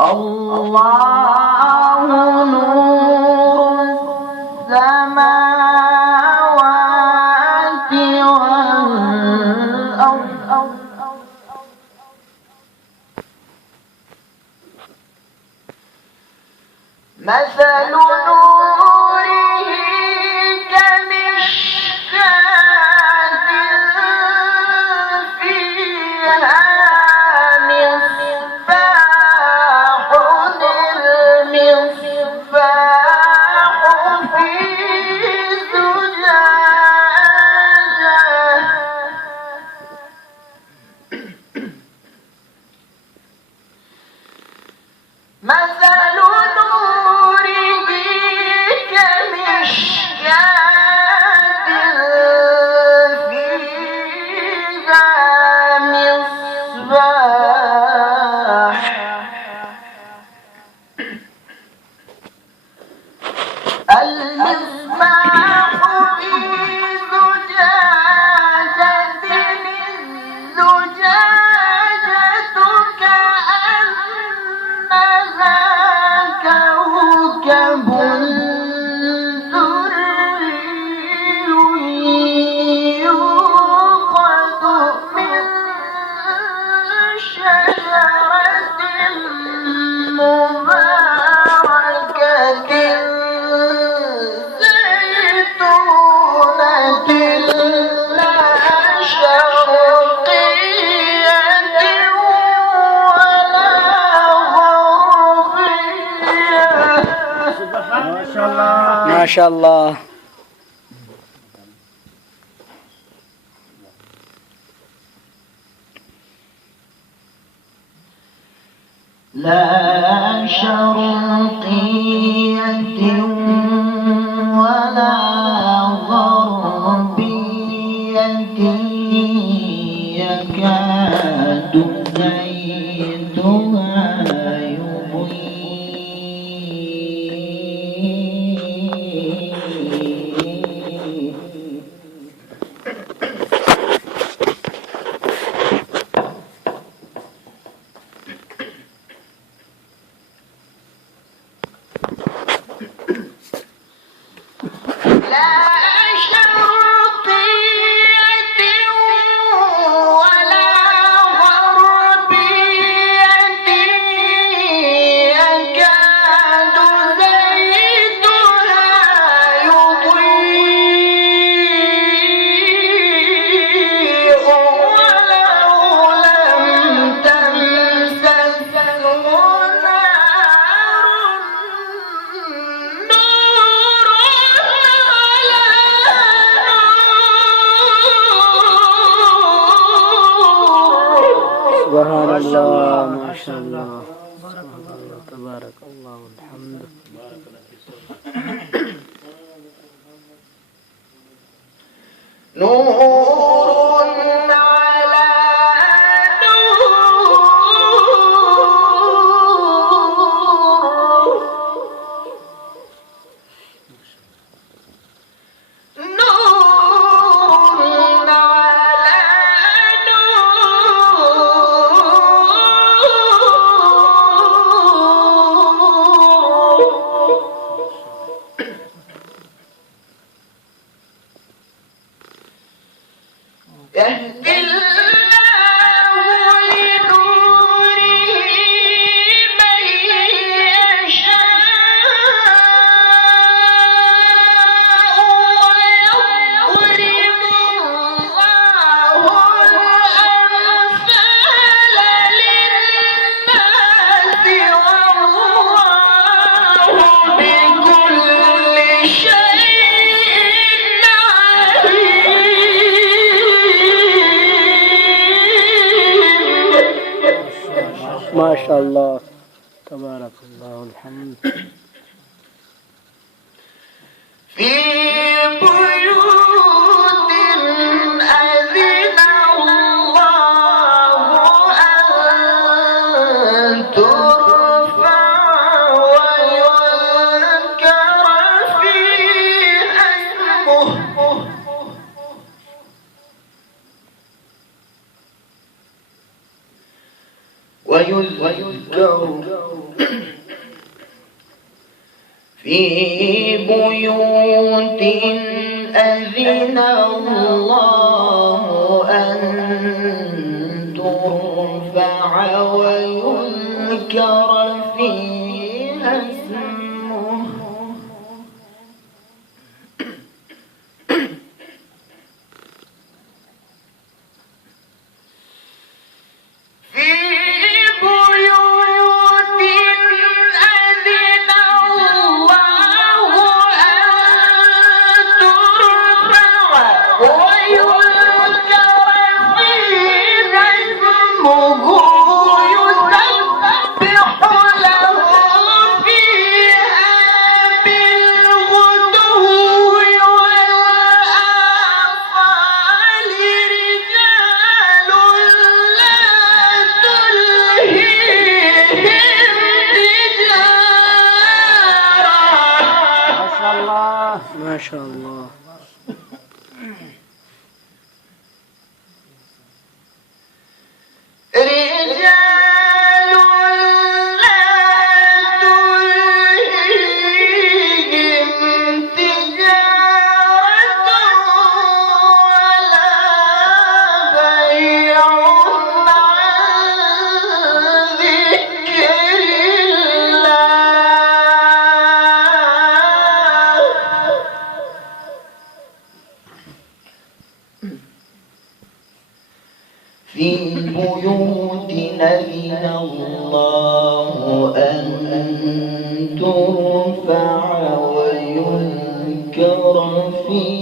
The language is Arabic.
الله نور السماوات والأرض مثل نوره كمشكاة فيها مصباح المصباح في زجاجة مثل نوره كمشكاة فيها مصباح المصباح في زجاجة الزجاجة كأنها كوكب دري يوقد من شجرة مباركة زيتونة لا شرقية ولا غربية. ما شاء الله. لا شرقية ولا غربية يكاد زيتها يضيء لا شرقية ولا غربية يكاد زيتها يضيء ولو لم تمسسه نار سبحان الله. ما شاء الله. تبارك الله والحمد. نور على نور على نور يهدي الله لنوره من يشاء ويضرب الله الأمثال للناس والله بكل شيء عليم. ما شاء الله. تبارك الله والحمد. في بيوت أذن الله أن ترفع ويذكر فيها اسمه ويذكر ويذكر في بيوت أذن الله أن ترفع ويذكر فيها اسمه في بيوت أذن الله أن ترفع ويذكر فيها اسمه يسبح له فيها بالغدو والآصال رجال لا تلهيهم تجارة ما شاء الله رجال لا تلهيهم تجارة ولا بيع عن ذكر الله في بيوت أذن الله أن ترفع ويذكر فيها